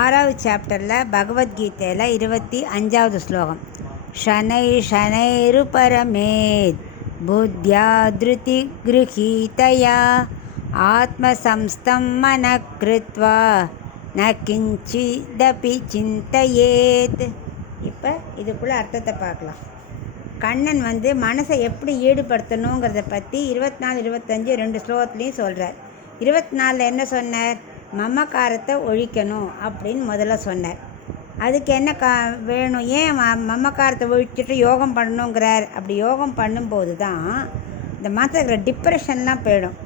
ஆறாவது சாப்டரில் பகவத்கீதையில் 25வது ஸ்லோகம். ஷனை ஷனைரு பரமேத் புத்யா திருதி கிருஹீதயா ஆத்மசம்ஸ்தம் மனக் கிருத்வா ந கிஞ்சிதபி சிந்தையேத். இப்போ இதுக்குள்ளே அர்த்தத்தை பார்க்கலாம். கண்ணன் மனசை எப்படி ஈடுபடுத்தணுங்கிறத பற்றி 24, 25 2 ஸ்லோகத்துலேயும் சொல்கிறார். 24 என்ன சொன்னார்? மமக்காரத்தை ஒழிக்கணும் அப்படின்னு முதல்ல சொன்னார். அதுக்கு என்ன வேணும்? ஏன் மமக்காரத்தை ஒழிச்சிட்டு யோகம் பண்ணணுங்கிறார்? அப்படி யோகம் பண்ணும்போது தான் இந்த மனசில் இருக்கிற டிப்ரெஷன்லாம் போயிடும்,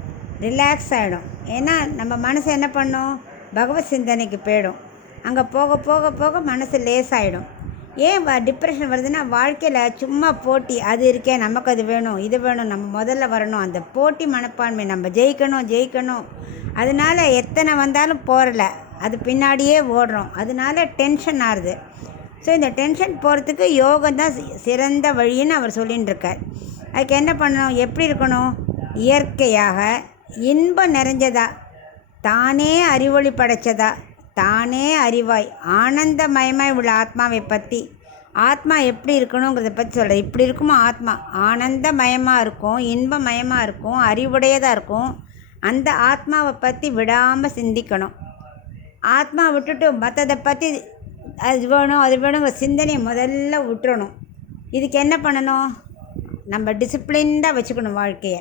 ரிலாக்ஸ் ஆகிடும். ஏன்னா நம்ம மனசை என்ன பண்ணும்? பகவத் சிந்தனைக்கு போயிடும். அங்கே போக போக போக மனசு லேசாகிடும். ஏன் டிப்ரெஷன் வருதுன்னா, வாழ்க்கையில் சும்மா போட்டி, அது இருக்கே, நமக்கு அது வேணும், இது வேணும், நம்ம முதல்ல வரணும், அந்த போட்டி மனப்பான்மை, நம்ம ஜெயிக்கணும். அதனால் எத்தனை வந்தாலும் போகல, அது பின்னாடியே ஓடுறோம். அதனால டென்ஷன் ஆகுது. ஸோ இந்த டென்ஷன் போகிறதுக்கு யோகம் தான் சிறந்த வழின்னு அவர் சொல்லின்னு இருக்கார். அதுக்கு என்ன பண்ணணும்? எப்படி இருக்கணும்? இயற்கையாக இன்பம் நிறைஞ்சதா, தானே அறிவொளி படைச்சதா, தானே அறிவாய் ஆனந்தமயமாய் உள்ள ஆத்மாவை பற்றி, ஆத்மா எப்படி இருக்கணுங்கிறத பற்றி சொல்கிறேன். இப்படி இருக்குமோ ஆத்மா ஆனந்தமயமாக இருக்கும், இன்பமயமாக இருக்கும், அறிவுடையதாக இருக்கும். அந்த ஆத்மாவை பற்றி விடாமல் சிந்திக்கணும். ஆத்மா விட்டுட்டு மற்றதை பற்றி அது வேணும் அது வேணுங்கிற சிந்தனையை முதல்ல விட்டுறணும். இதுக்கு என்ன பண்ணணும்? நம்ம டிசிப்ளின்டாக வச்சுக்கணும் வாழ்க்கையை.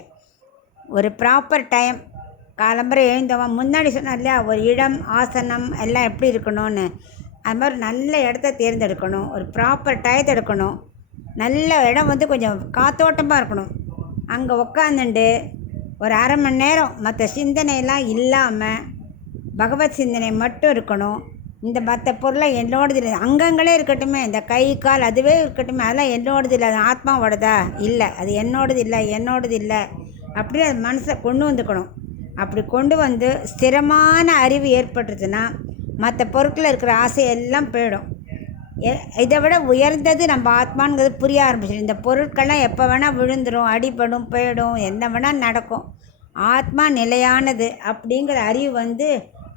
ஒரு ப்ராப்பர் டைம், காலம்பரை எழுந்தவன் முன்னாடி சொன்னார் இல்லையா, ஒரு இடம், ஆசனம் எல்லாம் எப்படி இருக்கணும்னு, அது மாதிரி நல்ல இடத்த தேர்ந்தெடுக்கணும். ஒரு ப்ராப்பர் டயத்தை எடுக்கணும். நல்ல இடம் கொஞ்சம் காத்தோட்டமாக இருக்கணும். அங்கே உக்காந்துண்டு ஒரு அரை மணி நேரம் மற்ற சிந்தனையெல்லாம் இல்லாமல் பகவத் சிந்தனை மட்டும் இருக்கணும். இந்த மற்ற பொருளை என்னோடது இல்லை, அங்கங்களே இருக்கட்டுமே, இந்த கை கால் அதுவே இருக்கட்டுமே, அதெல்லாம் என்னோடது இல்லை, அது ஆத்மாவோடதா இல்லை, அது என்னோடது இல்லை அப்படி அது மனசில் கொண்டு வந்துக்கணும். அப்படி கொண்டு வந்து ஸ்திரமான அறிவு ஏற்பட்டுருச்சுன்னா மற்ற பொருட்களில் இருக்கிற ஆசையெல்லாம் போயிடும். இதை விட உயர்ந்தது நம்ம ஆத்மாங்கிறது புரிய ஆரம்பிச்சிடும். இந்த பொருட்கள்லாம் எப்போ வேணால் விழுந்துடும், அடிபடும், போயிடும், என்ன வேணால் நடக்கும். ஆத்மா நிலையானது அப்படிங்கிற அறிவு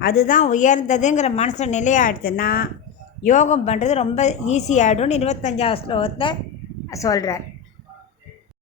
அதுதான் உயர்ந்ததுங்கிற மனசில் நிலையாயிடுச்சுன்னா யோகம் பண்ணுறது ரொம்ப ஈஸியாகிடும்னு 25வது ஸ்லோகத்தில் சொல்கிறார்.